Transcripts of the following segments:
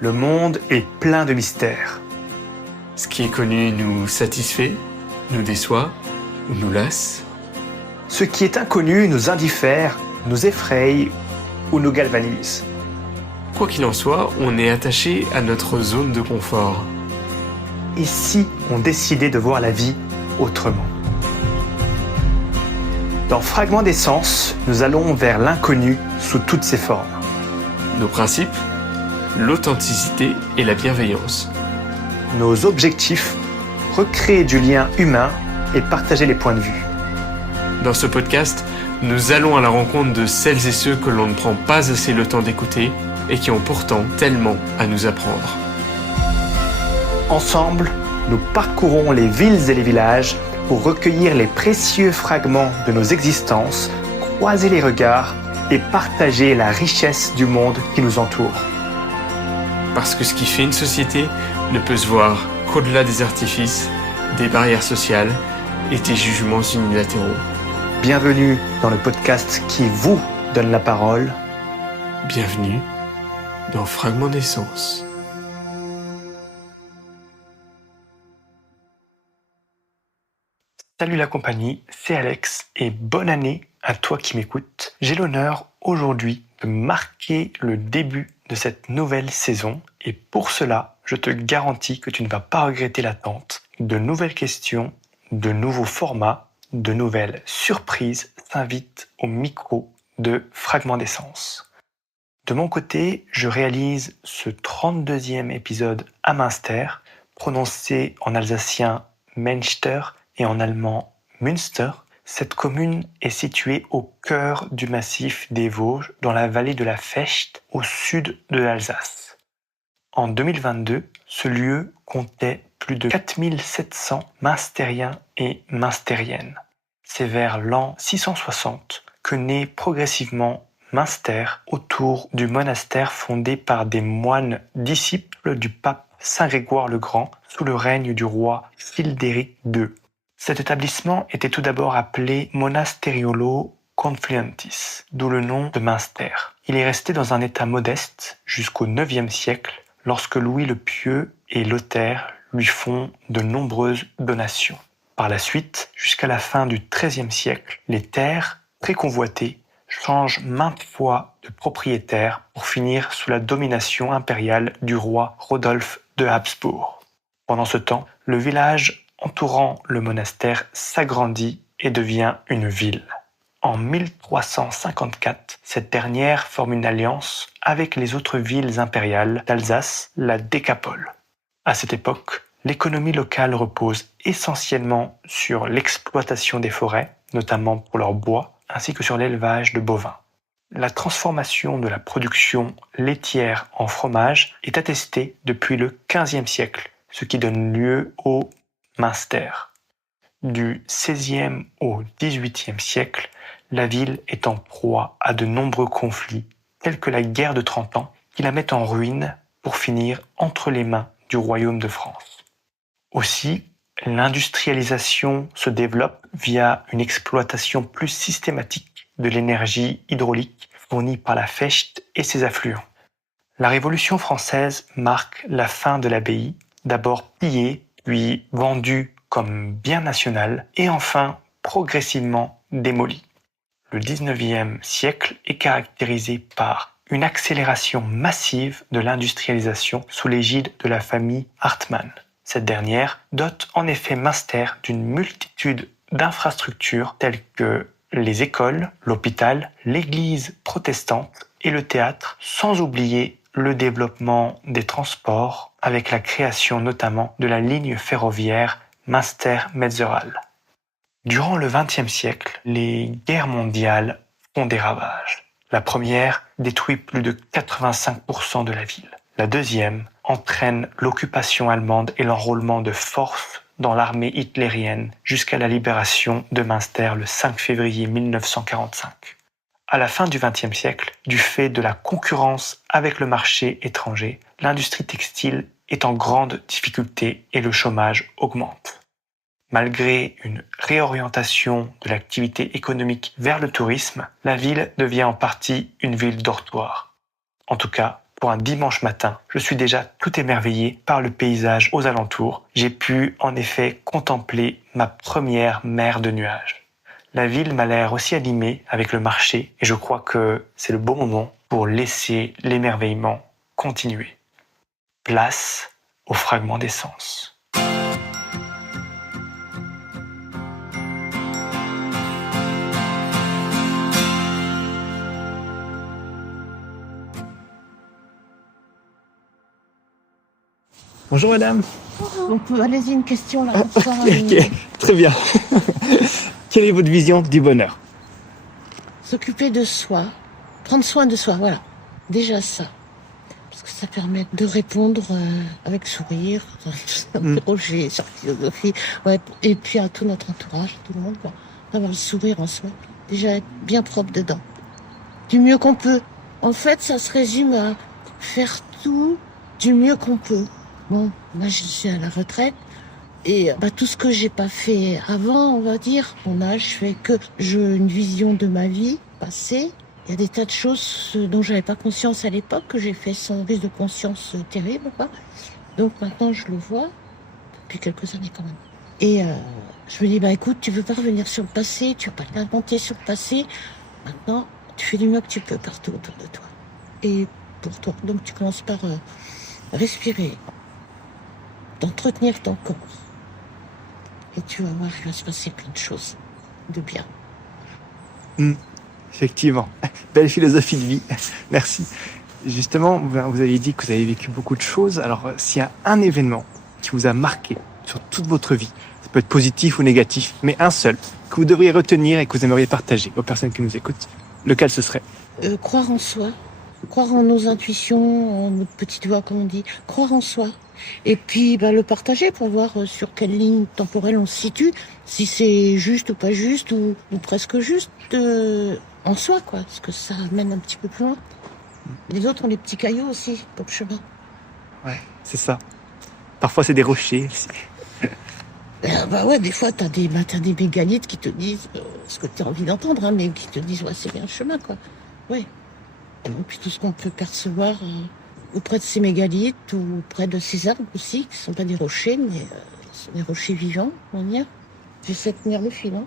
Le monde est plein de mystères. Ce qui est connu nous satisfait, nous déçoit ou nous lasse. Ce qui est inconnu nous indiffère, nous effraie ou nous galvanise. Quoi qu'il en soit, on est attaché à notre zone de confort. Et si on décidait de voir la vie autrement? Dans Fragments d'essence, nous allons vers l'inconnu sous toutes ses formes. Nos principes, l'authenticité et la bienveillance. Nos objectifs, recréer du lien humain et partager les points de vue. Dans ce podcast, nous allons à la rencontre de celles et ceux que l'on ne prend pas assez le temps d'écouter et qui ont pourtant tellement à nous apprendre. Ensemble, nous parcourons les villes et les villages pour recueillir les précieux fragments de nos existences, croiser les regards et partager la richesse du monde qui nous entoure. Parce que ce qui fait une société ne peut se voir qu'au-delà des artifices, des barrières sociales et des jugements unilatéraux. Bienvenue dans le podcast qui vous donne la parole. Bienvenue dans Fragments d'essence. Salut la compagnie, c'est Alex et bonne année à toi qui m'écoutes. J'ai l'honneur aujourd'hui de marquer le début de cette nouvelle saison et pour cela, je te garantis que tu ne vas pas regretter l'attente. De nouvelles questions, de nouveaux formats, de nouvelles surprises s'invitent au micro de Fragments d'essence. De mon côté, je réalise ce 32e épisode à Münster, prononcé en alsacien Münster et en allemand Münster. Cette commune est située au cœur du massif des Vosges, dans la vallée de la Fecht, au sud de l'Alsace. En 2022, ce lieu comptait plus de 4700 Münstériens et Münstériennes. C'est vers l'an 660 que naît progressivement Münster autour du monastère fondé par des moines disciples du pape Saint Grégoire le Grand sous le règne du roi Childéric II. Cet établissement était tout d'abord appelé Monasteriolo Confluentis, d'où le nom de Münster. Il est resté dans un état modeste jusqu'au IXe siècle, lorsque Louis le Pieux et Lothaire lui font de nombreuses donations. Par la suite, jusqu'à la fin du XIIIe siècle, les terres, très convoitées, changent maintes fois de propriétaire pour finir sous la domination impériale du roi Rodolphe de Habsbourg. Pendant ce temps, le village entourant le monastère s'agrandit et devient une ville. En 1354, cette dernière forme une alliance avec les autres villes impériales d'Alsace, la Décapole. À cette époque, l'économie locale repose essentiellement sur l'exploitation des forêts, notamment pour leur bois, ainsi que sur l'élevage de bovins. La transformation de la production laitière en fromage est attestée depuis le XVe siècle, ce qui donne lieu au Münster. Du XVIe au XVIIIe siècle, la ville est en proie à de nombreux conflits, tels que la guerre de 30 ans, qui la met en ruine pour finir entre les mains du royaume de France. Aussi, l'industrialisation se développe via une exploitation plus systématique de l'énergie hydraulique fournie par la Fecht et ses affluents. La Révolution française marque la fin de l'abbaye, d'abord pillée, puis vendue comme bien national et enfin progressivement démolie. Le XIXe siècle est caractérisé par une accélération massive de l'industrialisation sous l'égide de la famille Hartmann. Cette dernière dote en effet Münster d'une multitude d'infrastructures telles que les écoles, l'hôpital, l'église protestante et le théâtre, sans oublier le développement des transports avec la création notamment de la ligne ferroviaire Münster-Metzeral. Durant le XXe siècle, les guerres mondiales font des ravages. La première détruit plus de 85% de la ville. La deuxième entraîne l'occupation allemande et l'enrôlement de forces dans l'armée hitlérienne jusqu'à la libération de Münster le 5 février 1945. À la fin du XXe siècle, du fait de la concurrence avec le marché étranger, l'industrie textile est en grande difficulté et le chômage augmente. Malgré une réorientation de l'activité économique vers le tourisme, la ville devient en partie une ville dortoir. En tout cas, pour un dimanche matin, je suis déjà tout émerveillé par le paysage aux alentours. J'ai pu en effet contempler ma première mer de nuages. La ville m'a l'air aussi animée avec le marché et je crois que c'est le bon moment pour laisser l'émerveillement continuer. Place au fragment d'essence. Bonjour madame. Allez-y, une question là. Ok, très bien. Quelle est votre vision du bonheur? S'occuper de soi, prendre soin de soi, voilà. Déjà ça. Parce que ça permet de répondre avec sourire, interroger sur la philosophie, ouais, et puis à tout notre entourage, tout le monde, quoi. D'avoir le sourire en soi. Déjà être bien propre dedans. Du mieux qu'on peut. En fait, ça se résume à faire tout du mieux qu'on peut. Bon, moi je suis à la retraite et tout ce que j'ai pas fait avant, on va dire, mon âge fait que j'ai une vision de ma vie passée. Il y a des tas de choses dont j'avais pas conscience à l'époque, que j'ai fait sans prise de conscience terrible, quoi. Donc maintenant je le vois, depuis quelques années quand même. Et je me dis, écoute, tu veux pas revenir sur le passé, tu veux pas t'inventer sur le passé. Maintenant, tu fais du mieux que tu peux partout autour de toi. Et pour toi, donc tu commences par respirer, d'entretenir ton corps. Et tu vas voir, il va se passer plein de choses de bien. Effectivement, belle philosophie de vie, merci. Justement, vous avez dit que vous avez vécu beaucoup de choses. Alors, s'il y a un événement qui vous a marqué sur toute votre vie, ça peut être positif ou négatif, mais un seul, que vous devriez retenir et que vous aimeriez partager aux personnes qui nous écoutent, lequel ce serait? Croire en soi, croire en nos intuitions, en notre petite voix, comme on dit, croire en soi. Et puis le partager pour voir sur quelle ligne temporelle on se situe, si c'est juste ou pas juste, ou presque juste en soi, quoi, parce que ça mène un petit peu plus loin. Les autres ont des petits cailloux aussi pour le chemin. Ouais, c'est ça. Parfois c'est des rochers aussi. Ouais, des fois t'as des mégalithes qui te disent ce que tu as envie d'entendre, hein, mais qui te disent ouais, c'est bien le chemin, quoi. Oui. Et puis tout ce qu'on peut percevoir auprès de ces mégalithes ou auprès de ces arbres aussi, qui ne sont pas des rochers, mais sont des rochers vivants, on va dire. J'essaie de tenir le fil, hein.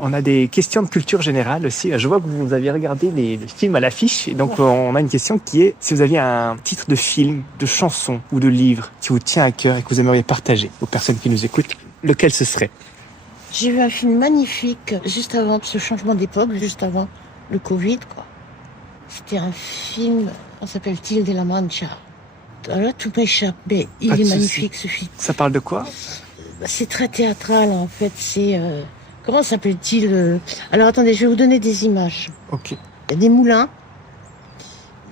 On a des questions de culture générale aussi. Je vois que vous avez regardé les films à l'affiche. Et donc, on a une question qui est si vous aviez un titre de film, de chanson ou de livre qui vous tient à cœur et que vous aimeriez partager aux personnes qui nous écoutent, lequel ce serait? J'ai vu un film magnifique juste avant ce changement d'époque, juste avant le Covid, quoi. C'était un film, on s'appelle Til de la Mancha. Là, tout m'échappe, mais il est magnifique, ce film. Ça parle de quoi? C'est très théâtral, en fait. C'est... comment s'appelle-t-il Alors, attendez, je vais vous donner des images. Ok. Il y a des moulins.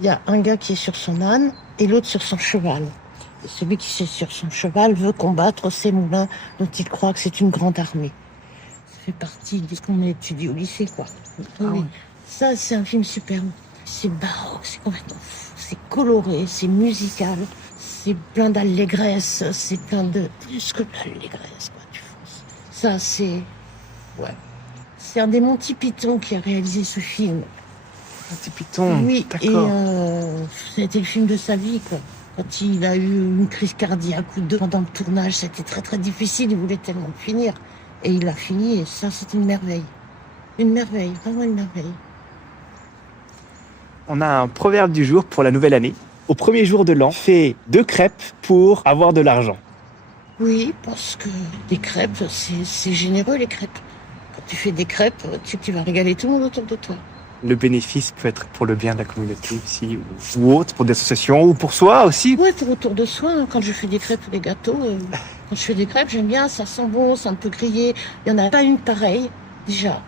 Il y a un gars qui est sur son âne et l'autre sur son cheval. Et celui qui est sur son cheval veut combattre ces moulins dont il croit que c'est une grande armée. Ça fait partie de ce qu'on étudie au lycée, quoi. Oui. Ça, c'est un film superbe. C'est baroque, c'est complètement fou. C'est coloré, c'est musical, c'est plein d'allégresse, c'est plein de... Plus que de l'allégresse, quoi, tu fonces. Ça, c'est... Ouais. C'est un des Monty Python qui a réalisé ce film. Monty Python, oui, d'accord. Et c'était le film de sa vie, quoi. Quand il a eu une crise cardiaque ou deux pendant le tournage, c'était très très difficile, il voulait tellement le finir. Et il l'a fini, et ça, c'est une merveille. Une merveille, vraiment une merveille. On a un proverbe du jour pour la nouvelle année. Au premier jour de l'an, fais 2 crêpes pour avoir de l'argent. Oui, parce que les crêpes, c'est généreux, les crêpes. Quand tu fais des crêpes, tu vas régaler tout le monde autour de toi. Le bénéfice peut être pour le bien de la communauté aussi, ou autre, pour des associations, ou pour soi aussi. Oui, pour autour de soi. Quand je fais des crêpes ou des gâteaux, quand je fais des crêpes, j'aime bien, ça sent bon, c'est un peu grillé. Il n'y en a pas une pareille, déjà.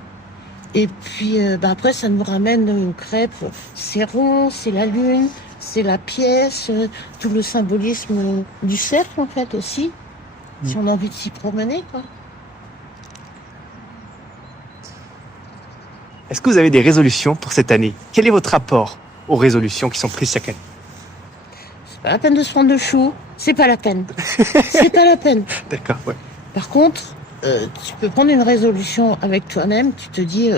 Et puis après, ça nous ramène aux crêpes. C'est rond, c'est la lune, c'est la pièce, tout le symbolisme du cercle, en fait, aussi. Si on a envie de s'y promener, quoi. Est-ce que vous avez des résolutions pour cette année? Quel est votre rapport aux résolutions qui sont prises chaque année? C'est pas la peine de se prendre de chou. C'est pas la peine. C'est pas la peine. D'accord, ouais. Par contre, tu peux prendre une résolution avec toi-même. Tu te dis,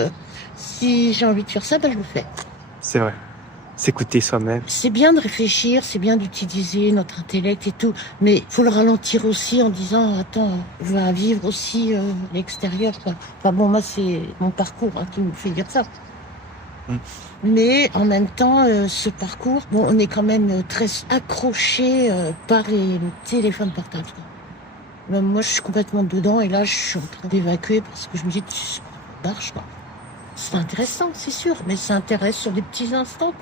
si j'ai envie de faire ça, je le fais. C'est vrai. S'écouter soi-même. C'est bien de réfléchir, c'est bien d'utiliser notre intellect et tout, mais il faut le ralentir aussi en disant, attends, je vais vivre aussi l'extérieur, quoi. Enfin bon, moi, c'est mon parcours qui me fait dire ça. Mais en même temps, ce parcours, bon, on est quand même très accroché par le téléphone portable, quoi. Même moi, je suis complètement dedans et là, je suis en train d'évacuer parce que je me dis, tu marches, quoi. C'est intéressant, c'est sûr, mais ça intéresse sur des petits instants.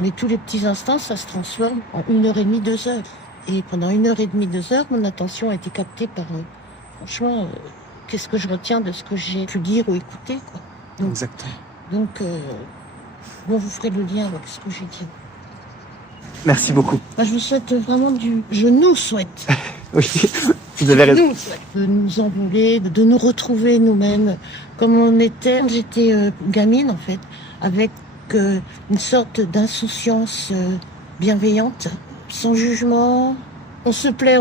Mais tous les petits instants, ça se transforme en 1h30, 2 heures. Et pendant 1h30, 2 heures, mon attention a été captée par, franchement, qu'est-ce que je retiens de ce que j'ai pu dire ou écouter, quoi. Donc, Exactement. Donc, bon, vous ferez le lien avec ce que j'ai dit. Merci beaucoup. Moi, je vous souhaite vraiment je nous souhaite. Oui, vous avez raison. De nous envoler, de nous retrouver nous-mêmes comme on était. J'étais gamine, en fait, avec une sorte d'insouciance bienveillante, sans jugement. On se plaît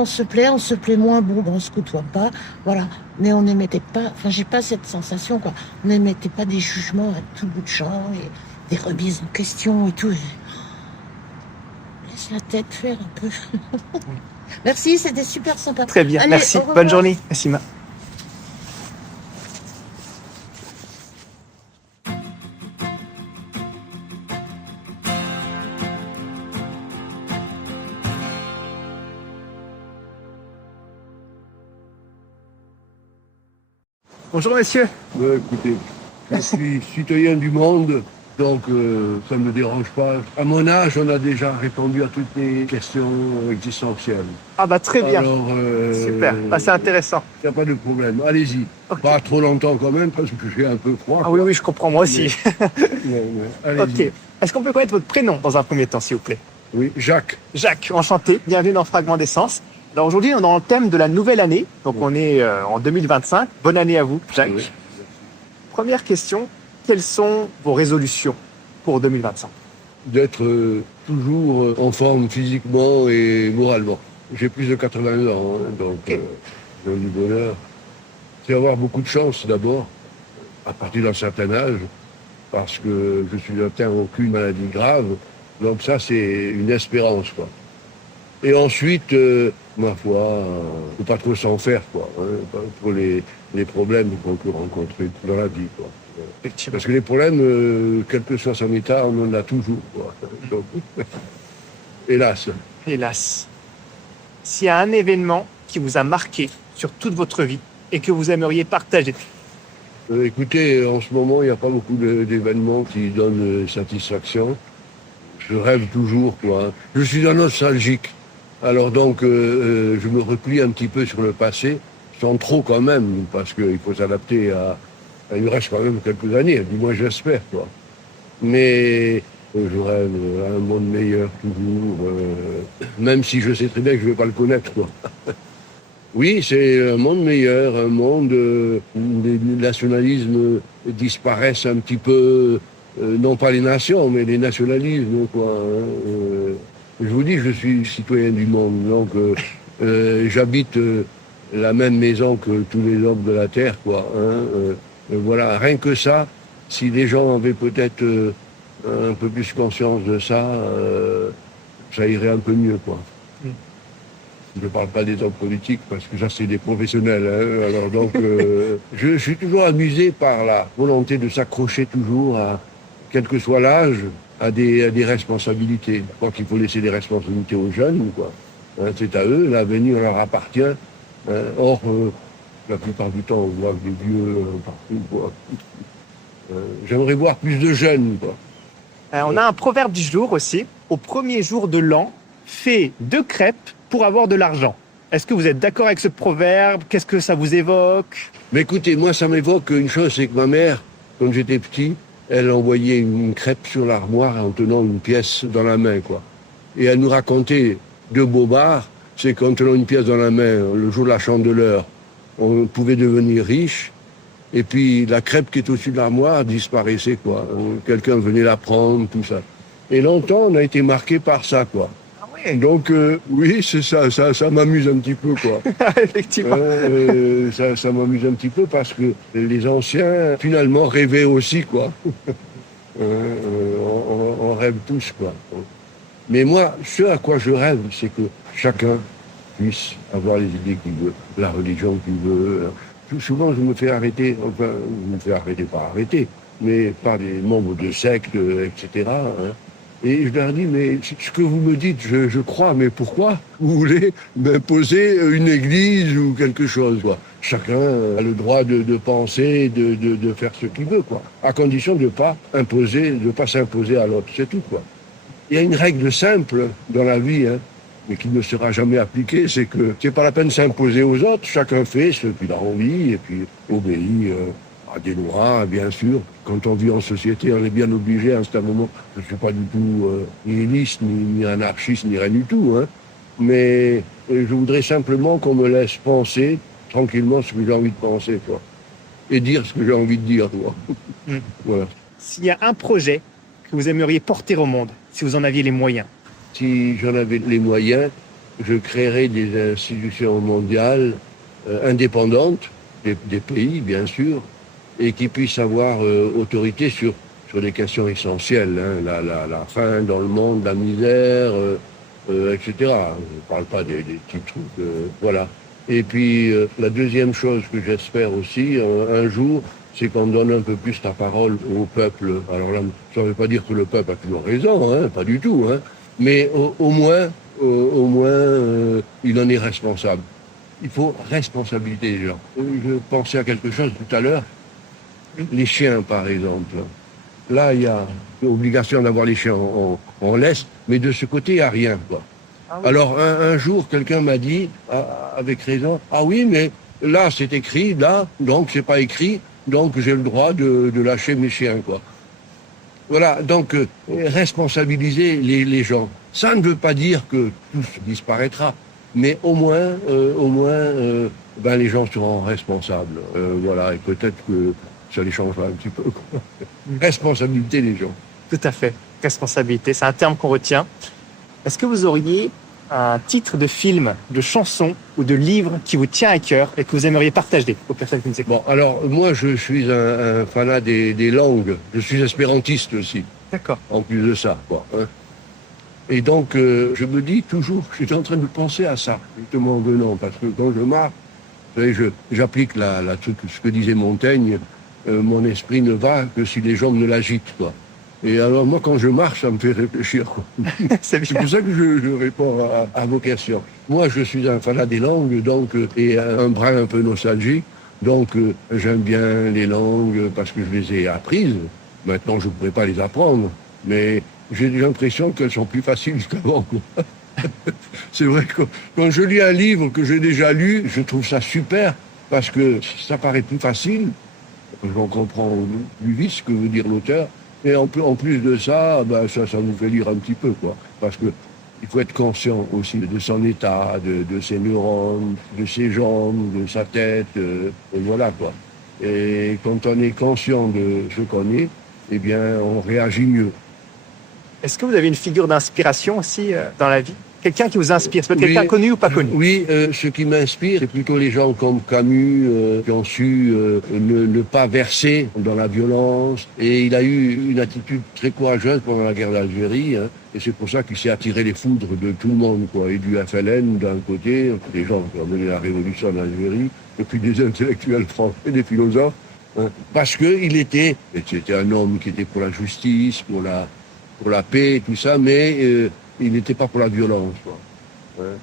moins, bon, on se côtoie pas, voilà. Mais on n'émettait pas, enfin, j'ai pas cette sensation, quoi. On n'émettait pas des jugements à tout bout de champ et des remises en question et tout. Laisse la tête faire un peu. Merci, c'était super sympa. Très bien, Allez, merci. au revoir. Bonne journée. Merci, Ma. Bonjour, messieurs. Écoutez, je suis citoyen du monde, donc ça ne me dérange pas. À mon âge, on a déjà répondu à toutes les questions existentielles. Ah bah très bien. Alors, Super. Ah, c'est intéressant. il n'y a pas de problème. Allez-y. Ok. Pas trop longtemps quand même, parce que j'ai un peu froid. Ah oui, oui, je comprends, moi aussi. Allez-y. Ok. Est-ce qu'on peut connaître votre prénom dans un premier temps, s'il vous plaît? Oui, Jacques. Jacques, enchanté. Bienvenue dans Fragment d'essence. Alors aujourd'hui, on est dans le thème de la nouvelle année. Donc on est en 2025. Bonne année à vous, Jacques. Oui. Première question, quelles sont vos résolutions pour 2025? D'être toujours en forme physiquement et moralement. J'ai plus de 80 ans, hein, donc j'ai du bonheur. C'est avoir beaucoup de chance d'abord, à partir d'un certain âge, parce que je suis atteint aucune maladie grave. Donc ça, c'est une espérance, quoi. Et ensuite, ma foi, faut pas trop s'en faire, quoi, hein, pour les problèmes qu'on peut rencontrer dans la vie, quoi. Effectivement. Parce que les problèmes, quel que soit son état, on en a toujours, quoi. Donc, hélas. Hélas. S'il y a un événement qui vous a marqué sur toute votre vie et que vous aimeriez partager. Écoutez, en ce moment, il n'y a pas beaucoup d'événements qui donnent satisfaction. Je rêve toujours, quoi. Je suis un nostalgique. Alors donc, je me replie un petit peu sur le passé, sans trop quand même, parce qu'il faut s'adapter à... Il nous reste quand même quelques années, du moins j'espère, quoi. Mais je rêve à un monde meilleur toujours, même si je sais très bien que je ne vais pas le connaître, quoi. Oui, c'est un monde meilleur, un monde où les nationalismes disparaissent un petit peu, non pas les nations, mais les nationalismes, quoi. Hein. Je vous dis, je suis citoyen du monde, donc j'habite la même maison que tous les hommes de la Terre, quoi. Hein. Voilà, rien que ça, si les gens avaient peut-être un peu plus conscience de ça, ça irait un peu mieux, quoi. Je ne parle pas des hommes politiques, parce que ça, c'est des professionnels. Hein. Alors donc, je suis toujours amusé par la volonté de s'accrocher toujours, à, quel que soit l'âge, à des responsabilités. Je crois qu'il faut laisser des responsabilités aux jeunes, quoi. Hein, c'est à eux, l'avenir leur appartient. Hein. Or, la plupart du temps, on voit des vieux partout, quoi. J'aimerais voir plus de jeunes, quoi. On a un proverbe du jour aussi. Au premier jour de l'an, fais 2 crêpes pour avoir de l'argent. Est-ce que vous êtes d'accord avec ce proverbe? Qu'est-ce que ça vous évoque? Mais écoutez, moi, ça m'évoque une chose, c'est que ma mère, quand j'étais petit, elle envoyait une crêpe sur l'armoire en tenant une pièce dans la main, quoi. Et elle nous racontait 2 bobards, c'est qu'en tenant une pièce dans la main, le jour de la Chandeleur, on pouvait devenir riche, et puis la crêpe qui est au-dessus de l'armoire disparaissait, quoi. Quelqu'un venait la prendre, tout ça. Et longtemps, on a été marqué par ça, quoi. Ah ouais. Donc, oui, c'est ça m'amuse un petit peu, quoi. Effectivement. Ça m'amuse un petit peu parce que les anciens, finalement, rêvaient aussi, quoi. on rêve tous, quoi. Mais moi, ce à quoi je rêve, c'est que chacun puisse avoir les idées qu'il veut, la religion qu'il veut. Tout souvent, je me fais arrêter, enfin, je me fais arrêter, pas arrêter, mais par des membres de sectes, etc. Hein. Et je leur dis, mais ce que vous me dites, je crois, mais pourquoi vous voulez m'imposer une église ou quelque chose, quoi? Chacun a le droit de penser, de faire ce qu'il veut, quoi. À condition de pas s'imposer à l'autre, c'est tout, quoi. Il y a une règle simple dans la vie, hein, mais qui ne sera jamais appliquée, c'est que c'est pas la peine de s'imposer aux autres, chacun fait ce qu'il a envie, et puis obéit à des lois, bien sûr. Quand on vit en société, on est bien obligé à un certain moment. Je ne suis pas du tout nihiliste, ni anarchiste, ni rien du tout, hein. Mais je voudrais simplement qu'on me laisse penser tranquillement ce que j'ai envie de penser, quoi. Et dire ce que j'ai envie de dire, quoi. Voilà. S'il y a un projet que vous aimeriez porter au monde, si vous en aviez les moyens? Si j'en avais les moyens, je créerais des institutions mondiales indépendantes des pays, bien sûr, et qui puissent avoir autorité sur des questions essentielles, hein, la faim dans le monde, la misère, etc. Je ne parle pas des petits trucs, voilà. Et puis la deuxième chose que j'espère aussi, un jour, c'est qu'on donne un peu plus la parole au peuple. Alors là, ça ne veut pas dire que le peuple a toujours raison, hein, pas du tout, hein, mais au moins, il en est responsable. Il faut responsabiliser les gens. Je pensais à quelque chose tout à l'heure. Les chiens, par exemple. Là, il y a l'obligation d'avoir les chiens en laisse, mais de ce côté, il n'y a rien, quoi. Ah oui. Alors, un jour, quelqu'un m'a dit, avec raison, ah oui, mais là, c'est écrit, là, donc c'est pas écrit, donc j'ai le droit de lâcher mes chiens, quoi. Voilà, donc, responsabiliser les gens. Ça ne veut pas dire que tout disparaîtra, mais au moins, les gens seront responsables. Voilà, et peut-être que ça les changera un petit peu, quoi. Responsabilité des gens. Tout à fait. Responsabilité, c'est un terme qu'on retient. Est-ce que vous auriez un titre de film, de chanson ou de livre qui vous tient à cœur et que vous aimeriez partager aux personnes qui nous écoutent? Bon, alors, moi, je suis un fanat des langues. Je suis espérantiste aussi. D'accord. En plus de ça, quoi. Hein. Et donc, je me dis toujours, je suis en train de penser à ça, justement en venant, parce que quand je marche, vous savez, j'applique ce que disait Montaigne, mon esprit ne va que si les gens me l'agitent, quoi. Et alors, moi, quand je marche, ça me fait réfléchir, quoi. C'est pour ça que je réponds à vos questions. Moi, je suis un fanat des langues, donc, et un brin un peu nostalgique. Donc, j'aime bien les langues parce que je les ai apprises. Maintenant, je ne pourrais pas les apprendre, mais j'ai l'impression qu'elles sont plus faciles qu'avant, quoi. C'est vrai que quand je lis un livre que j'ai déjà lu, je trouve ça super parce que ça paraît plus facile. J'en comprends plus vite ce que veut dire l'auteur. Et en plus de ça, ça nous fait lire un petit peu, quoi. Parce que il faut être conscient aussi de son état, de ses neurones, de ses jambes, de sa tête, et voilà, quoi. Et quand on est conscient de ce qu'on est, eh bien, on réagit mieux. Est-ce que vous avez une figure d'inspiration aussi dans la vie? Quelqu'un qui vous inspire, c'est peut-être quelqu'un connu ou pas connu? Oui, ce qui m'inspire, c'est plutôt les gens comme Camus, qui ont su ne pas verser dans la violence. Et il a eu une attitude très courageuse pendant la guerre d'Algérie, hein, et c'est pour ça qu'il s'est attiré les foudres de tout le monde, quoi. Et du FLN d'un côté, des gens qui ont mené la révolution en Algérie, et puis des intellectuels français, des philosophes, hein, parce c'était un homme qui était pour la justice, pour la paix, tout ça, mais il n'était pas pour la violence, quoi. Ouais.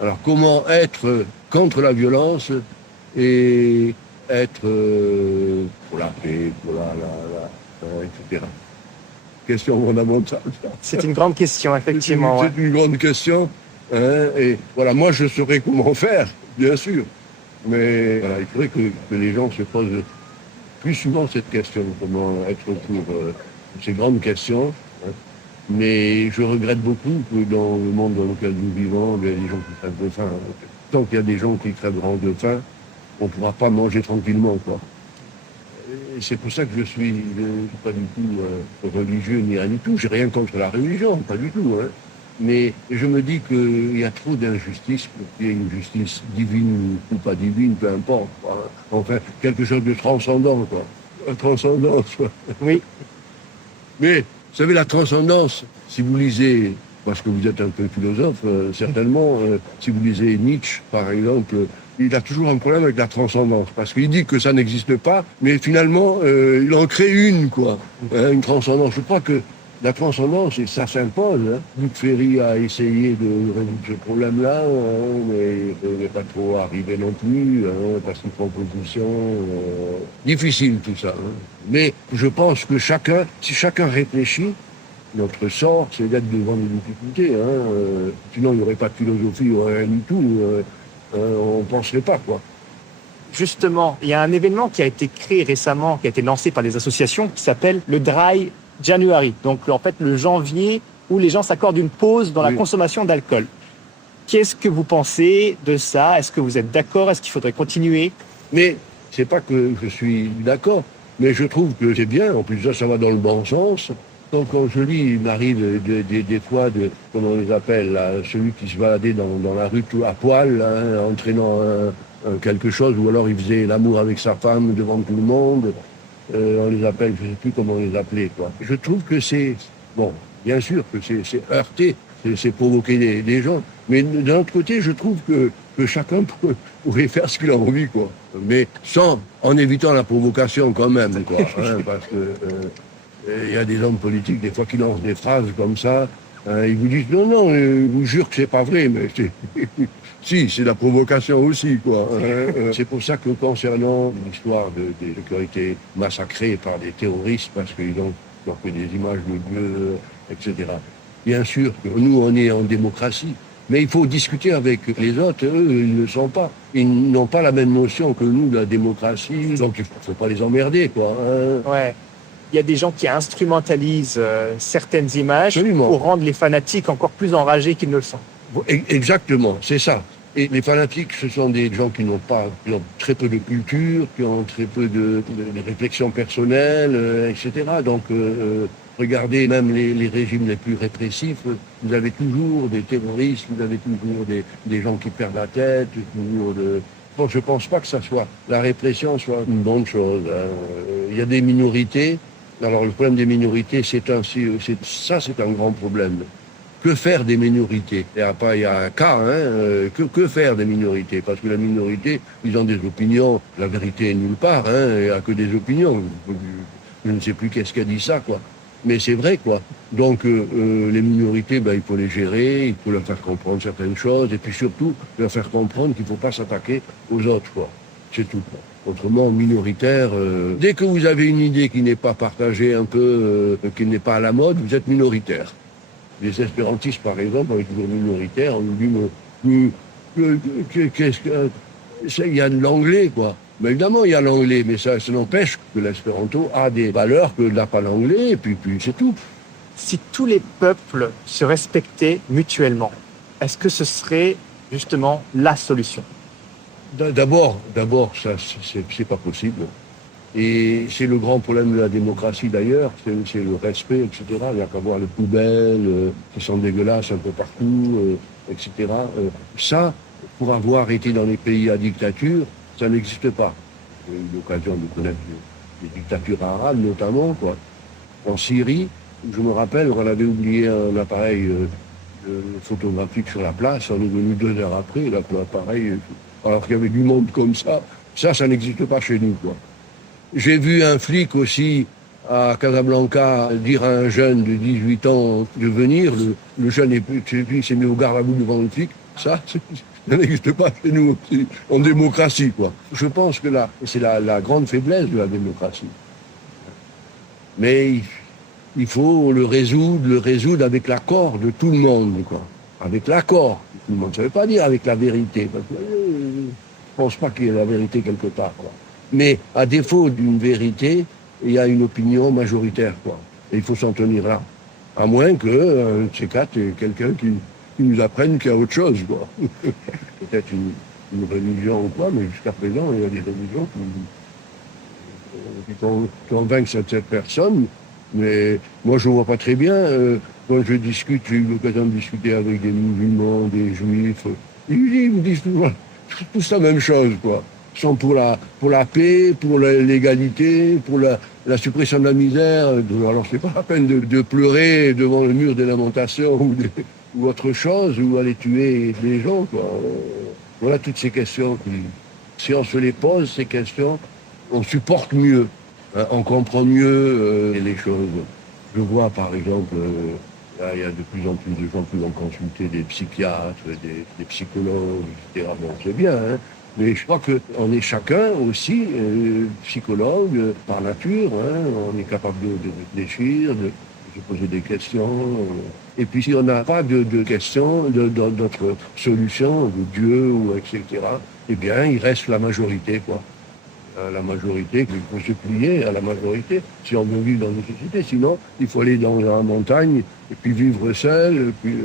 Alors, comment être contre la violence et être pour la paix, pour etc. Question fondamentale. C'est une grande question, effectivement. C'est une grande question. Hein, et voilà, moi, je saurais comment faire, bien sûr. Mais voilà, il faudrait que les gens se posent plus souvent cette question, comment être pour ces grandes questions. Hein. Mais je regrette beaucoup que dans le monde dans lequel nous vivons, il y a des gens qui crèvent de faim. Tant qu'il y a des gens qui crèveront de faim, on ne pourra pas manger tranquillement, quoi. Et c'est pour ça que je suis pas du tout religieux ni rien du tout. J'ai rien contre la religion, pas du tout. Hein. Mais je me dis qu'il y a trop d'injustice pour qu'il y ait une justice divine ou pas divine, peu importe, quoi. Enfin, quelque chose de transcendant, quoi. Transcendance, quoi. Oui. Mais savez, la transcendance, si vous lisez, parce que vous êtes un peu philosophe, certainement, si vous lisez Nietzsche, par exemple, il a toujours un problème avec la transcendance, parce qu'il dit que ça n'existe pas, mais finalement, il en crée une, quoi, hein, une transcendance. Je crois que la transcendance, et ça s'impose. Hein. Luc Ferry a essayé de résoudre ce problème-là, hein, mais il n'est pas trop arrivé non plus, hein, parce qu'il prend position. Difficile tout ça. Hein. Mais je pense que si chacun réfléchit, notre sort, c'est d'être devant les difficultés. Hein. Sinon, il n'y aurait pas de philosophie, il n'y aurait rien du tout. On ne penserait pas, quoi. Justement, il y a un événement qui a été créé récemment, qui a été lancé par des associations, qui s'appelle le Dry January. Donc, en fait, le janvier où les gens s'accordent une pause dans la consommation d'alcool. Qu'est-ce que vous pensez de ça? Est-ce que vous êtes d'accord? Est-ce qu'il faudrait continuer? Mais c'est pas que je suis d'accord, mais je trouve que c'est bien. En plus, ça va dans le bon sens. Donc, quand je lis, il m'arrive des fois comment on les appelle, là, celui qui se baladait dans la rue tout à poil, hein, entraînant quelque chose, ou alors il faisait l'amour avec sa femme devant tout le monde. On les appelle, je ne sais plus comment on les appelait, quoi. Je trouve que c'est, bon, bien sûr que c'est heurter, c'est provoquer des gens, mais d'un autre côté, je trouve que chacun pourrait faire ce qu'il a envie, quoi. Mais en évitant la provocation quand même, quoi, hein, parce que il y a des hommes politiques, des fois, qui lancent des phrases comme ça, ils vous disent, non, je vous jure que c'est pas vrai, mais si, c'est la provocation aussi, quoi. C'est pour ça que concernant l'histoire des gens qui ont été massacrés par des terroristes parce qu'ils ont fait des images de Dieu, etc. Bien sûr que nous, on est en démocratie, mais il faut discuter avec les autres. Eux, ils ne le sont pas. Ils n'ont pas la même notion que nous de la démocratie, donc il ne faut pas les emmerder, quoi. Hein. Ouais. Il y a des gens qui instrumentalisent certaines images pour rendre les fanatiques encore plus enragés qu'ils ne le sont. Exactement, c'est ça. Et les fanatiques, ce sont des gens qui ont très peu de culture, qui ont très peu de réflexion personnelle, etc. Donc, regardez même les régimes les plus répressifs, vous avez toujours des terroristes, vous avez toujours des gens qui perdent la tête, toujours de... Bon, je pense pas que la répression soit une bonne chose. Hein. Il y a des minorités. Alors, le problème des minorités, c'est un grand problème. Que faire des minorités? Il y a un cas, hein, que faire des minorités? Parce que la minorité, ils ont des opinions, la vérité est nulle part, hein, il n'y a que des opinions. Je ne sais plus qu'est-ce qu'a dit ça, quoi. Mais c'est vrai, quoi. Donc, les minorités, il faut les gérer, il faut leur faire comprendre certaines choses, et puis surtout, leur faire comprendre qu'il ne faut pas s'attaquer aux autres, quoi. C'est tout, quoi. Autrement, minoritaire, dès que vous avez une idée qui n'est pas partagée un peu, qui n'est pas à la mode, vous êtes minoritaire. Les espérantistes, par exemple, ont été toujours minoritaires, on nous dit, qu'est-ce que... Il y a de l'anglais, quoi. Mais évidemment, il y a l'anglais, mais ça n'empêche que l'espéranto a des valeurs que n'a pas l'anglais, et puis c'est tout. Si tous les peuples se respectaient mutuellement, est-ce que ce serait justement la solution? D'abord, ça, c'est pas possible. Et c'est le grand problème de la démocratie d'ailleurs, c'est le respect, etc. Il n'y a qu'à voir les poubelles qui sont dégueulasses un peu partout, etc. Ça, pour avoir été dans les pays à dictature, ça n'existe pas. J'ai eu l'occasion de connaître les dictatures arabes notamment, quoi. En Syrie, je me rappelle, on avait oublié un appareil photographique sur la place, on est venu 2 heures après, l'appareil, alors qu'il y avait du monde comme ça n'existe pas chez nous, quoi. J'ai vu un flic aussi à Casablanca dire à un jeune de 18 ans de venir, le jeune s'est mis au garde à vous devant le flic, ça n'existe pas chez nous aussi, en démocratie, quoi. Je pense que c'est la grande faiblesse de la démocratie. Mais il faut le résoudre avec l'accord de tout le monde, quoi. Avec l'accord de tout le monde. Ça ne veut pas dire avec la vérité, parce que je ne pense pas qu'il y ait la vérité quelque part, quoi. Mais à défaut d'une vérité, il y a une opinion majoritaire, quoi. Et il faut s'en tenir là. À moins que, de ces quatre, quelqu'un qui nous apprenne qu'il y a autre chose, quoi. Peut-être une religion ou quoi, mais jusqu'à présent, il y a des religions qui convainquent cette personne. Mais moi, je ne vois pas très bien. Quand j'ai eu l'occasion de discuter avec des musulmans, des juifs, ils me disent tous la même chose, quoi. sont pour la paix, pour l'égalité, pour la suppression de la misère. Alors c'est pas la peine de pleurer devant le mur des lamentations ou autre chose, ou aller tuer des gens, quoi. Voilà toutes ces questions. Si on se les pose, ces questions, on supporte mieux, hein, on comprend mieux les choses. Je vois par exemple, là, il y a de plus en plus de gens qui vont consulter des psychiatres, des psychologues, etc. Bon, c'est bien, hein, mais je crois qu'on est chacun aussi psychologue par nature, hein, on est capable de réfléchir, de se poser des questions. Et puis si on n'a pas de questions, d'autres solutions, de Dieu, ou etc., eh bien, il reste la majorité, quoi. La majorité, il faut se plier à la majorité si on veut vivre dans une société. Sinon, il faut aller dans la montagne et puis vivre seul. Et puis,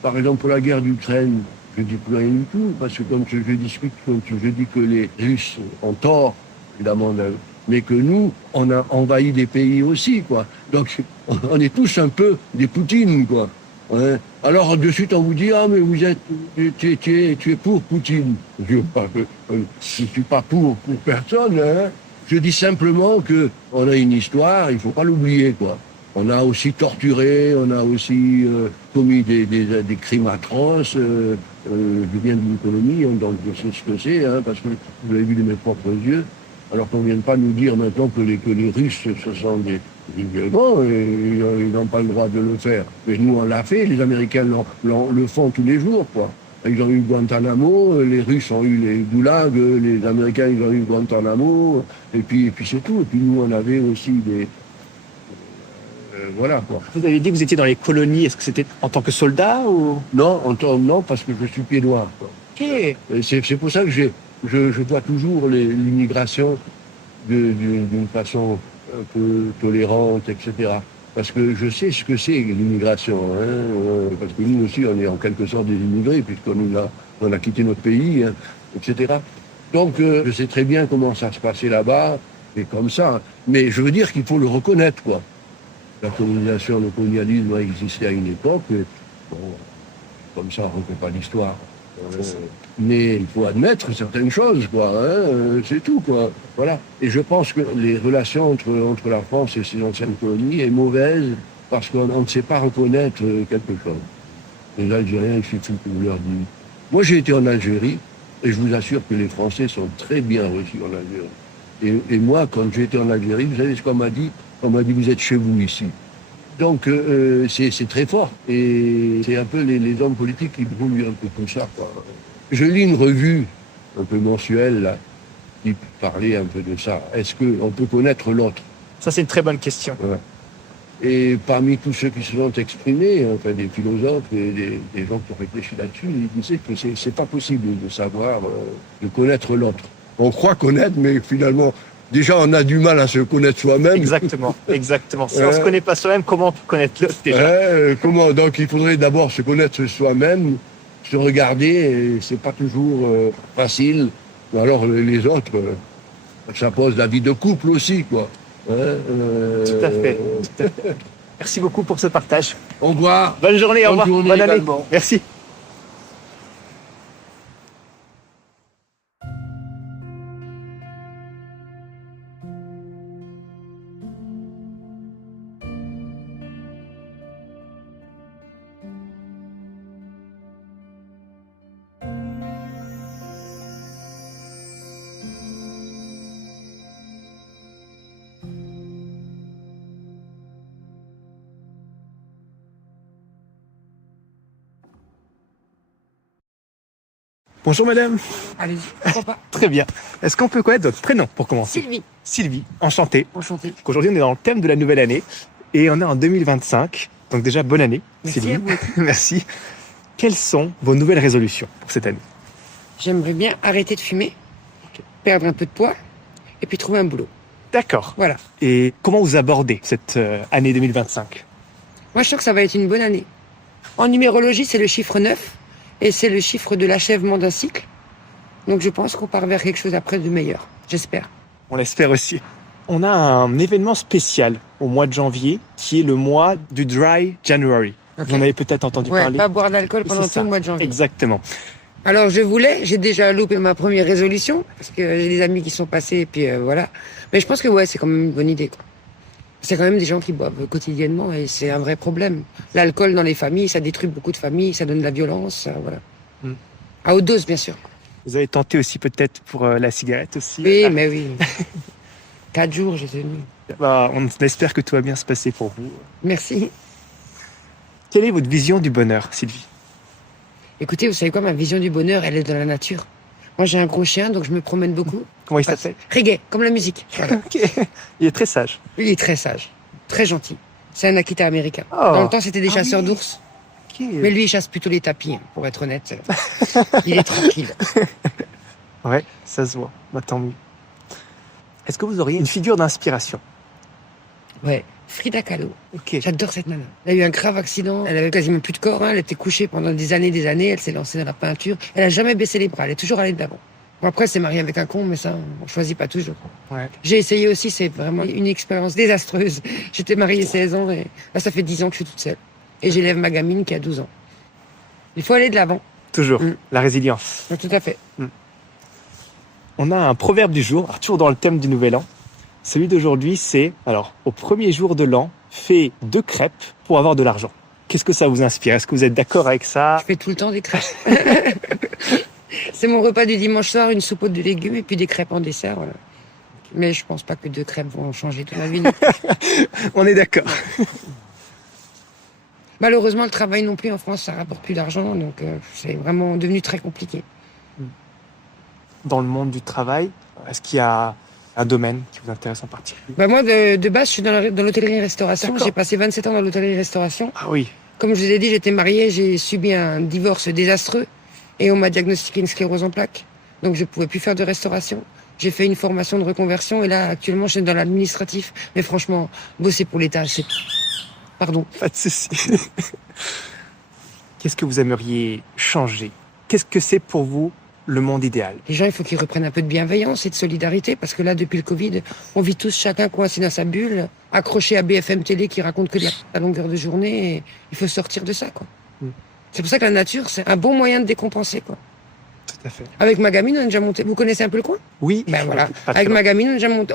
par exemple, pour la guerre d'Ukraine, je dis plus rien du tout, parce que comme je dis que les Russes ont tort, évidemment, mais que nous, on a envahi des pays aussi, quoi. Donc, on est tous un peu des Poutines, quoi. Ouais. Alors, de suite, on vous dit, ah, mais tu es pour Poutine. Je ne suis pas pour personne, hein. Je dis simplement que on a une histoire, il faut pas l'oublier, quoi. On a aussi torturé, on a aussi commis des crimes atroces. Je viens d'une colonie, hein, donc je sais ce que c'est, hein, parce que vous l'avez vu de mes propres yeux. Alors qu'on ne vienne pas nous dire maintenant que les Russes, ce sont des violents, et ils n'ont pas le droit de le faire. Mais nous, on l'a fait, les Américains le font tous les jours, quoi. Ils ont eu Guantanamo, les Russes ont eu les goulags, les Américains, ils ont eu Guantanamo, et puis c'est tout. Et puis nous, on avait aussi des... voilà, quoi. Vous avez dit que vous étiez dans les colonies, est-ce que c'était en tant que soldat ou... Non, non, parce que je suis pied noir, quoi. Okay. C'est pour ça que je vois toujours l'immigration d'une façon un peu tolérante, etc. Parce que je sais ce que c'est l'immigration, hein, parce que nous aussi on est en quelque sorte des immigrés puisqu'on a quitté notre pays, hein, etc. Donc je sais très bien comment ça se passait là-bas et comme ça. Mais je veux dire qu'il faut le reconnaître, quoi. La colonisation, le colonialisme a existé à une époque. Et, bon, comme ça on ne fait pas l'histoire. Mais il faut admettre certaines choses, quoi. Hein, c'est tout, quoi. Voilà. Et je pense que les relations entre la France et ses anciennes colonies est mauvaise parce qu'on ne sait pas reconnaître quelque chose. Les Algériens, il suffit que vous leur dites. Moi, j'ai été en Algérie et je vous assure que les Français sont très bien reçus en Algérie. Et moi, quand j'ai été en Algérie, vous savez ce qu'on m'a dit ? On m'a dit, vous êtes chez vous ici. Donc, c'est très fort. Et c'est un peu les hommes politiques qui brouillent un peu tout ça, quoi. Je lis une revue un peu mensuelle, là, qui parlait un peu de ça. Est-ce qu'on peut connaître l'autre ? Ça, c'est une très bonne question. Ouais. Et parmi tous ceux qui se sont exprimés, enfin des philosophes et des gens qui ont réfléchi là-dessus, ils disaient que c'est pas possible de savoir, de connaître l'autre. On croit connaître, mais finalement, déjà on a du mal à se connaître soi-même. Exactement. Si on se connaît pas soi-même, comment on peut connaître l'autre déjà ? Donc il faudrait d'abord se connaître soi-même, se regarder, et c'est pas toujours facile. Ou alors les autres, ça pose la vie de couple aussi, quoi. Tout à fait. Merci beaucoup pour ce partage. Au revoir. Bonne journée, au revoir. Bonne année. Également. Merci. Bonjour madame. Allez-y, pourquoi pas. Très bien. Est-ce qu'on peut connaître votre prénom pour commencer ? Sylvie. Sylvie, enchantée. Enchantée. Aujourd'hui, on est dans le thème de la nouvelle année et on est en 2025. Donc déjà, bonne année, Merci Sylvie. à vous. Merci. Quelles sont vos nouvelles résolutions pour cette année ? J'aimerais bien arrêter de fumer, perdre un peu de poids et puis trouver un boulot. D'accord. Voilà. Et comment vous abordez cette année 2025 ? Moi, je sens que ça va être une bonne année. En numérologie, c'est le chiffre 9 et c'est le chiffre de l'achèvement d'un cycle. Donc je pense qu'on part vers quelque chose après de meilleur. J'espère. On l'espère aussi. On a un événement spécial au mois de janvier qui est le mois du Dry January. Okay. Vous en avez peut-être entendu Ouais, parler. pas boire d'alcool pendant C'est tout ça. le mois de janvier. Exactement. Alors j'ai déjà loupé ma première résolution, parce que j'ai des amis qui sont passés, et puis voilà. Mais je pense que ouais, c'est quand même une bonne idée, quoi. C'est quand même des gens qui boivent quotidiennement, et c'est un vrai problème. L'alcool dans les familles, ça détruit beaucoup de familles, ça donne de la violence, voilà. À haute dose, bien sûr. Vous avez tenté aussi peut-être pour la cigarette aussi. Oui, mais oui. 4 jours, j'ai tenu. Bah, on espère que tout va bien se passer pour vous. Merci. Quelle est votre vision du bonheur, Sylvie? Écoutez, vous savez quoi, ma vision du bonheur, elle est dans la nature. Moi, j'ai un gros chien, donc je me promène beaucoup. Comment il s'appelle? Reggae, comme la musique. Voilà. Ok. Il est très sage. Il est très sage, très gentil. C'est un Akita américain. Oh. Dans le temps, c'était des chasseurs oui. d'ours. Ok. Mais lui, il chasse plutôt les tapis, hein, pour être honnête. Il est tranquille. Ouais, ça se voit. Bah, tant mieux. Est-ce que vous auriez une figure d'inspiration? Ouais, Frida Kahlo. Ok. J'adore cette nana. Elle a eu un grave accident. Elle avait quasiment plus de corps. Hein. Elle était couchée pendant des années. Elle s'est lancée dans la peinture. Elle a jamais baissé les bras. Elle est toujours allée de l'avant. Bon, après, elle s'est mariée avec un con, mais ça, on choisit pas toujours. Ouais. J'ai essayé aussi. C'est vraiment une expérience désastreuse. J'étais mariée 16 ans et là, ça fait 10 ans que je suis toute seule. Et j'élève ma gamine qui a 12 ans. Il faut aller de l'avant. Toujours. La résilience. Ouais, tout à fait. On a un proverbe du jour, alors toujours dans le thème du Nouvel An. Celui d'aujourd'hui, c'est, alors, au premier jour de l'an, fais 2 crêpes pour avoir de l'argent. Qu'est-ce que ça vous inspire? Est-ce que vous êtes d'accord avec ça? Je fais tout le temps des crêpes. C'est mon repas du dimanche soir, une soupe de légumes et puis des crêpes en dessert. Voilà. Mais je pense pas que 2 crêpes vont changer toute ma vie. On est d'accord. Malheureusement, le travail non plus en France, ça rapporte plus d'argent, donc c'est vraiment devenu très compliqué. Dans le monde du travail, est-ce qu'il y a un domaine qui vous intéresse en particulier? Bah moi, de base, je suis dans l'hôtellerie-restauration. D'accord. J'ai passé 27 ans dans l'hôtellerie-restauration. Ah oui. Comme je vous ai dit, j'étais mariée, j'ai subi un divorce désastreux et on m'a diagnostiqué une sclérose en plaques. Donc je pouvais plus faire de restauration. J'ai fait une formation de reconversion et là, actuellement, je suis dans l'administratif. Mais franchement, bosser pour l'État, c'est... Pardon. Pas de souci. Qu'est-ce que vous aimeriez changer? Qu'est-ce que c'est pour vous le monde idéal? Les gens, il faut qu'ils reprennent un peu de bienveillance et de solidarité parce que là, depuis le Covid, on vit tous chacun coincé dans sa bulle, accroché à BFM Télé qui raconte que à longueur de journée. Et il faut sortir de ça, quoi. C'est pour ça que la nature, c'est un bon moyen de décompenser, quoi. Tout à fait. Avec ma gamine, on a déjà monté. Vous connaissez un peu le coin? Oui. Ben voilà. Pas très Avec loin. ma gamine, on a déjà monté.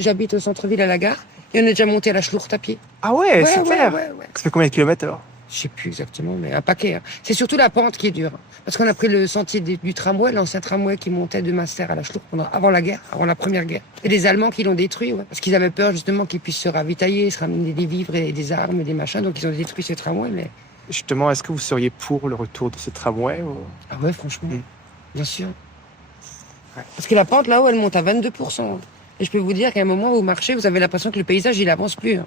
J'habite au centre-ville à la gare et on est déjà monté à la Schlourte à pied. Ah ouais, super. Ouais. Ça fait combien de kilomètres alors? Je sais plus exactement, mais un paquet. Hein. C'est surtout la pente qui est dure. Parce qu'on a pris le sentier du tramway, l'ancien tramway qui montait de Münster à la Schlourte avant la guerre, avant la première guerre. Et les Allemands qui l'ont détruit, ouais. Parce qu'ils avaient peur justement qu'ils puissent se ravitailler, se ramener des vivres et des armes et des machins. Donc ils ont détruit ce tramway. Mais Justement, est-ce que vous seriez pour le retour de ce tramway ou... ah ouais, franchement, bien sûr. Ouais. Parce que la pente là-haut, elle monte à 22%. Et je peux vous dire qu'à un moment où vous marchez, vous avez l'impression que le paysage il avance plus. Hein.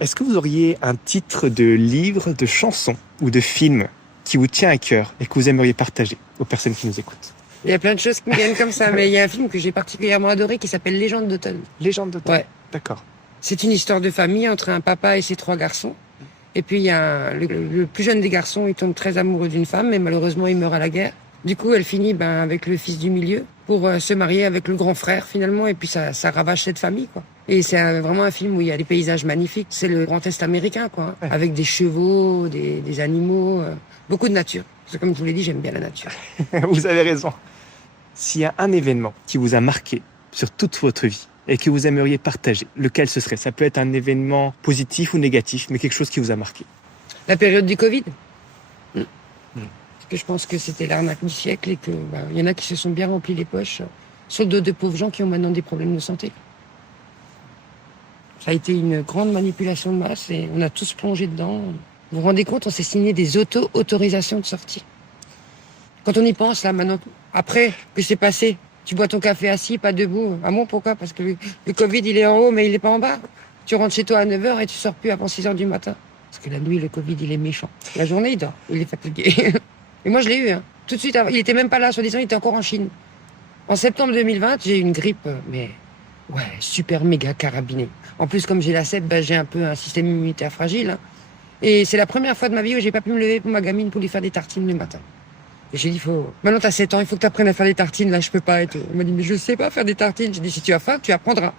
Est-ce que vous auriez un titre de livre, de chanson ou de film qui vous tient à cœur et que vous aimeriez partager aux personnes qui nous écoutent? Il y a plein de choses qui me viennent comme ça, mais il y a un film que j'ai particulièrement adoré qui s'appelle Légende d'automne. Légende d'automne. Ouais. D'accord. C'est une histoire de famille entre un papa et ses 3 garçons. Et puis il y a le plus jeune des garçons, il tombe très amoureux d'une femme, mais malheureusement il meurt à la guerre. Du coup, elle finit avec le fils du milieu pour se marier avec le grand frère finalement, et puis ça ravage cette famille, quoi. Et c'est vraiment un film où il y a des paysages magnifiques. C'est le Grand Est américain, quoi, hein, avec des chevaux, des animaux, beaucoup de nature. Parce que comme je vous l'ai dit, j'aime bien la nature. Vous avez raison. S'il y a un événement qui vous a marqué sur toute votre vie et que vous aimeriez partager, lequel ce serait? Ça peut être un événement positif ou négatif, mais quelque chose qui vous a marqué. La période du Covid. Parce que je pense que c'était l'arnaque du siècle et que y en a qui se sont bien remplis les poches sur le dos de pauvres gens qui ont maintenant des problèmes de santé. Ça a été une grande manipulation de masse et on a tous plongé dedans. Vous vous rendez compte, on s'est signé des autorisations de sortie. Quand on y pense, là, maintenant, après que c'est passé, tu bois ton café assis, pas debout. Ah bon, pourquoi? Parce que le Covid, il est en haut, mais il est pas en bas. Tu rentres chez toi à 9h et tu sors plus avant 6h du matin. Parce que la nuit, le Covid, il est méchant. La journée, il dort. Il est fatigué. Et moi, je l'ai eu, hein. Tout de suite, il était même pas là, soi-disant, il était encore en Chine. En septembre 2020, j'ai eu une grippe, mais ouais, super méga carabinée. En plus, comme j'ai la sève, j'ai un peu un système immunitaire fragile. Hein. Et c'est la première fois de ma vie où j'ai pas pu me lever pour ma gamine pour lui faire des tartines le matin. Et j'ai dit, maintenant t'as 7 ans, il faut que t'apprennes à faire des tartines, là je peux pas et tout. Elle m'a dit, mais je sais pas faire des tartines. J'ai dit, si tu as faim, tu apprendras.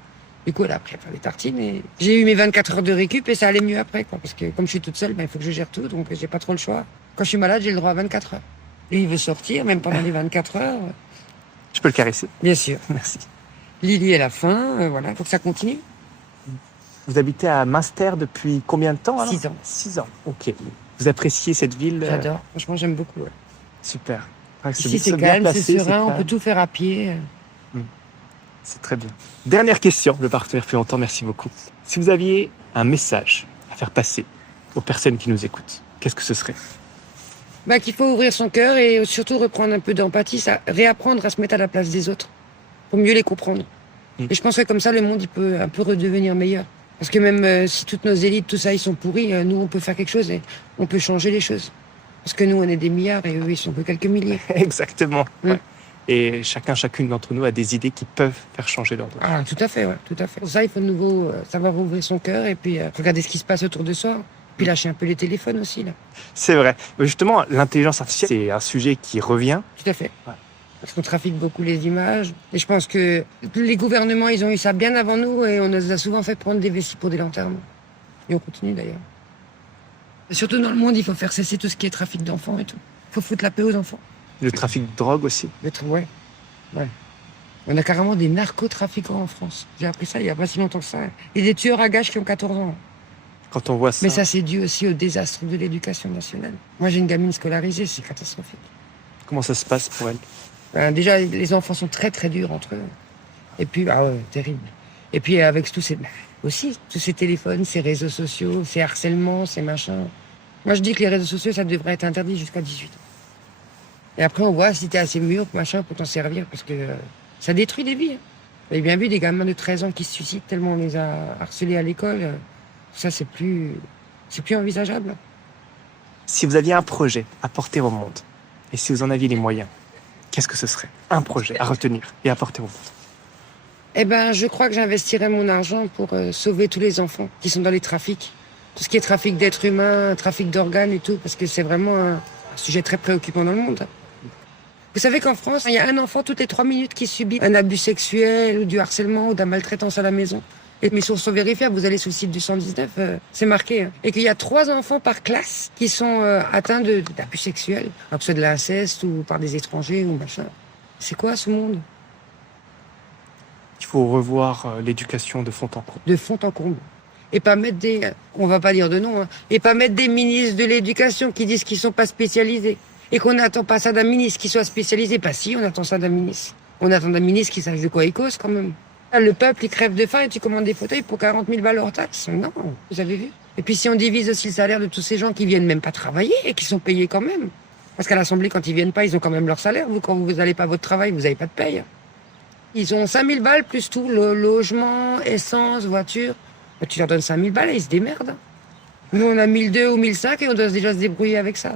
Du coup, elle a appris à faire des tartines et j'ai eu mes 24 heures de récup et ça allait mieux après, quoi. Parce que comme je suis toute seule, il faut que je gère tout, donc j'ai pas trop le choix. Quand je suis malade, j'ai le droit à 24 heures. Et il veut sortir, même pendant les 24 heures. Je peux le caresser. Bien sûr. Merci. Lily, elle a faim, voilà, faut que ça continue. Vous habitez à Münster depuis combien de temps alors? 6 ans. 6 ans, ok. Vous appréciez cette ville? J'adore, franchement, j'aime beaucoup. Ouais. Super. Ouais, Ici, c'est bien calme, placé, c'est serein, on calme. peut tout faire à pied. C'est très bien. Dernière question, le partenaire plus longtemps, merci beaucoup. Si vous aviez un message à faire passer aux personnes qui nous écoutent, qu'est-ce que ce serait? Bah, qu'il faut ouvrir son cœur et surtout reprendre un peu d'empathie, ça, réapprendre à se mettre à la place des autres, pour mieux les comprendre. Et je pense que comme ça, le monde, il peut un peu redevenir meilleur. Parce que même si toutes nos élites, tout ça, ils sont pourris, nous, on peut faire quelque chose et on peut changer les choses. Parce que nous, on est des milliards et eux, ils sont que quelques milliers. Exactement. Ouais. Et chacune d'entre nous a des idées qui peuvent faire changer l'ordre. Ah, tout à fait, ouais, tout à fait. Pour ça, il faut de nouveau savoir ouvrir son cœur et puis regarder ce qui se passe autour de soi. Puis lâcher un peu les téléphones aussi, là. C'est vrai. Mais justement, l'intelligence artificielle, c'est un sujet qui revient. Tout à fait. Ouais. Parce qu'on trafique beaucoup les images. Et je pense que les gouvernements, ils ont eu ça bien avant nous et on nous a souvent fait prendre des vessies pour des lanternes. Et on continue d'ailleurs. Et surtout dans le monde, il faut faire cesser tout ce qui est trafic d'enfants et tout. Il faut foutre la paix aux enfants. Le trafic de drogue aussi. Ouais. On a carrément des narcotrafiquants en France. J'ai appris ça il n'y a pas si longtemps que ça. Et des tueurs à gages qui ont 14 ans. Quand on voit ça. Mais ça, c'est dû aussi au désastre de l'éducation nationale. Moi, j'ai une gamine scolarisée, c'est catastrophique. Comment ça se passe pour elle? Déjà, les enfants sont très très durs entre eux. Et puis, terrible. Et puis avec tous ces téléphones, ces réseaux sociaux, ces harcèlements, ces machins. Moi, je dis que les réseaux sociaux, ça devrait être interdit jusqu'à 18 ans. Et après, on voit si t'es assez mûr, machin, pour t'en servir, parce que ça détruit des vies. Vous avez bien vu des gamins de 13 ans qui se suicident tellement on les a harcelés à l'école. Ça, c'est plus envisageable. Si vous aviez un projet à porter au monde, et si vous en aviez les moyens, qu'est-ce que ce serait? Un projet à retenir et à porter au monde. Eh ben, je crois que j'investirais mon argent pour sauver tous les enfants qui sont dans les trafics. Tout ce qui est trafic d'êtres humains, trafic d'organes et tout, parce que c'est vraiment un sujet très préoccupant dans le monde. Vous savez qu'en France, il y a un enfant toutes les 3 minutes qui subit un abus sexuel ou du harcèlement ou de la maltraitance à la maison. Et mes sources sont vérifiables, vous allez sur le site du 119, c'est marqué. Hein. Et qu'il y a 3 enfants par classe qui sont atteints d'abus sexuels, que ce soit de l'inceste ou par des étrangers ou machin. C'est quoi ce monde? Il faut revoir l'éducation de fond en comble. De fond en comble. Et pas mettre on va pas dire de nom, hein, et pas mettre des ministres de l'éducation qui disent qu'ils sont pas spécialisés. Et qu'on n'attend pas ça d'un ministre qui soit spécialisé. Pas si, on attend ça d'un ministre. On attend d'un ministre qui sache de quoi il cause quand même. Le peuple, il crève de faim et tu commandes des fauteuils pour 40 000 balles hors taxe. Non, vous avez vu. Et puis si on divise aussi le salaire de tous ces gens qui viennent même pas travailler et qui sont payés quand même. Parce qu'à l'Assemblée, quand ils viennent pas, ils ont quand même leur salaire. Vous, quand vous n'allez pas à votre travail, vous n'avez pas de paye. Ils ont 5 000 balles plus tout, le logement, essence, voiture. Ben, tu leur donnes 5 000 balles et ils se démerdent. Nous, on a 1 200 ou 1 500 et on doit déjà se débrouiller avec ça.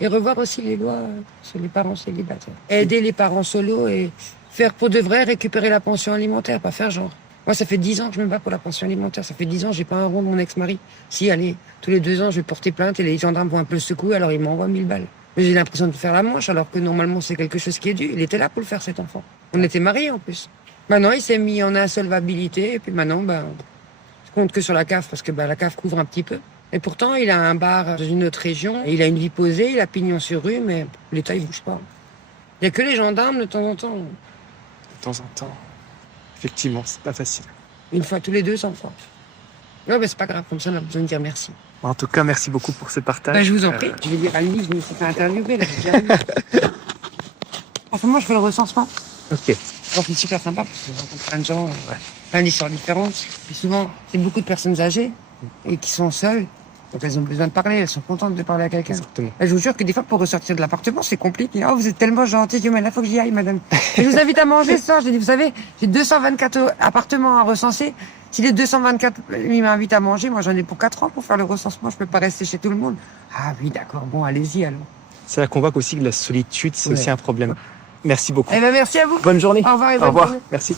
Et revoir aussi les lois sur les parents célibataires. Aider les parents solos et faire pour de vrai récupérer la pension alimentaire, pas faire genre. Moi, ça fait 10 ans que je me bats pour la pension alimentaire. Ça fait 10 ans que j'ai pas un rond de mon ex-mari. Si, allez, tous les 2 ans, je vais porter plainte et les gendarmes vont un peu le secouer, alors ils m'envoient 1000 balles. Mais j'ai l'impression de faire la manche, alors que normalement, c'est quelque chose qui est dû. Il était là pour le faire, cet enfant. On était mariés, en plus. Maintenant, il s'est mis en insolvabilité, et puis maintenant, je compte que sur la CAF, parce que la CAF couvre un petit peu. Et pourtant, il a un bar dans une autre région, et il a une vie posée, il a pignon sur rue, mais l'État, il bouge pas. Il y a que les gendarmes, de temps en temps. De temps en temps. Effectivement, c'est pas facile. Une fois tous les 200 fois. Non, mais c'est pas grave, comme ça, on a besoin de dire merci. En tout cas, merci beaucoup pour ce partage. Je vous en prie. Je vais dire à Lily, je me suis fait interviewer, là, j'ai déjà vu. Enfin, moi, je fais le recensement. Ok. C'est super sympa, parce que je rencontre plein de gens, plein d'histoires différentes. Puis souvent, c'est beaucoup de personnes âgées, et qui sont seules. Donc elles ont besoin de parler, elles sont contentes de parler à quelqu'un. Exactement. Et je vous jure que des fois, pour ressortir de l'appartement, c'est compliqué. Oh, vous êtes tellement gentil. Je dis, mais là, faut que j'y aille, madame. Et je vous invite à manger ce soir. J'ai dit, vous savez, j'ai 224 appartements à recenser. Si les 224, ils m'invitent à manger, moi, j'en ai pour 4 ans pour faire le recensement. Je peux pas rester chez tout le monde. Ah oui, d'accord. Bon, allez-y, alors. C'est là qu'on voit qu'aussi que la solitude, c'est aussi un problème. Merci beaucoup. Eh ben, merci à vous. Bonne journée. Au revoir et Au bonne revoir. journée. Merci.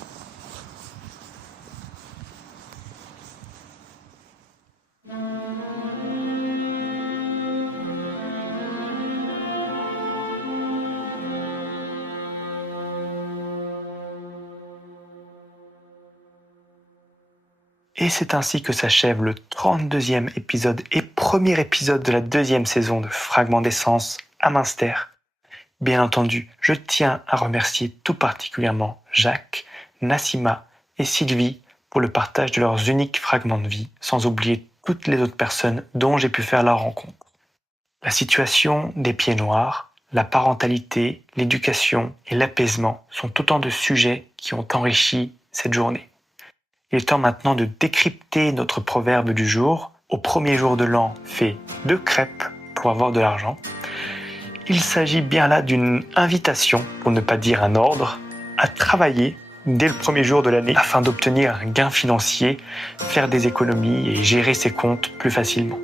Et c'est ainsi que s'achève le 32e épisode et premier épisode de la 2e saison de Fragments d'essence à Münster. Bien entendu, je tiens à remercier tout particulièrement Jacques, Nassima et Sylvie pour le partage de leurs uniques fragments de vie, sans oublier toutes les autres personnes dont j'ai pu faire la rencontre. La situation des pieds noirs, la parentalité, l'éducation et l'apaisement sont autant de sujets qui ont enrichi cette journée. Il est temps maintenant de décrypter notre proverbe du jour. Au premier jour de l'an, fais 2 crêpes pour avoir de l'argent. Il s'agit bien là d'une invitation, pour ne pas dire un ordre, à travailler dès le premier jour de l'année afin d'obtenir un gain financier, faire des économies et gérer ses comptes plus facilement.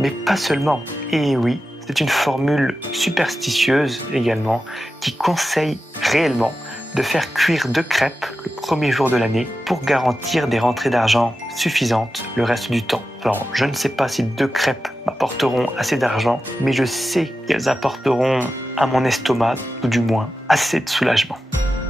Mais pas seulement. Et oui, c'est une formule superstitieuse également qui conseille réellement de faire cuire 2 crêpes le premier jour de l'année pour garantir des rentrées d'argent suffisantes le reste du temps. Alors, je ne sais pas si 2 crêpes m'apporteront assez d'argent, mais je sais qu'elles apporteront à mon estomac, ou du moins, assez de soulagement.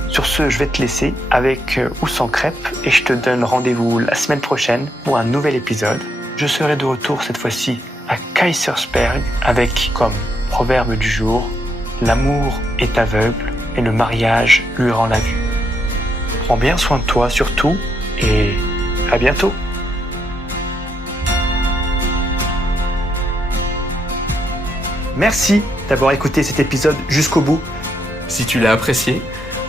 Sur ce, je vais te laisser avec ou sans crêpes et je te donne rendez-vous la semaine prochaine pour un nouvel épisode. Je serai de retour cette fois-ci à Kaisersberg avec comme proverbe du jour « L'amour est aveugle et le mariage lui rend la vue ». Prends bien soin de toi surtout et à bientôt. Merci d'avoir écouté cet épisode jusqu'au bout. Si tu l'as apprécié,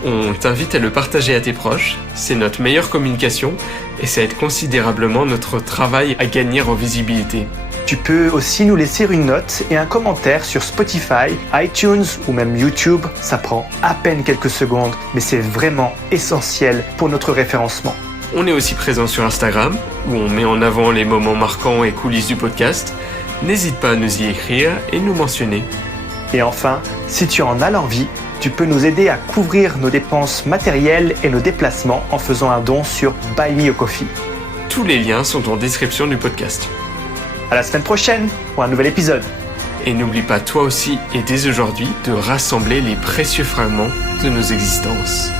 on t'invite à le partager à tes proches, c'est notre meilleure communication et ça aide considérablement notre travail à gagner en visibilité. Tu peux aussi nous laisser une note et un commentaire sur Spotify, iTunes ou même YouTube. Ça prend à peine quelques secondes, mais c'est vraiment essentiel pour notre référencement. On est aussi présent sur Instagram, où on met en avant les moments marquants et coulisses du podcast. N'hésite pas à nous y écrire et nous mentionner. Et enfin, si tu en as l'envie, tu peux nous aider à couvrir nos dépenses matérielles et nos déplacements en faisant un don sur Buy Me a Coffee. Tous les liens sont en description du podcast. À la semaine prochaine pour un nouvel épisode. Et n'oublie pas toi aussi et dès aujourd'hui de rassembler les précieux fragments de nos existences.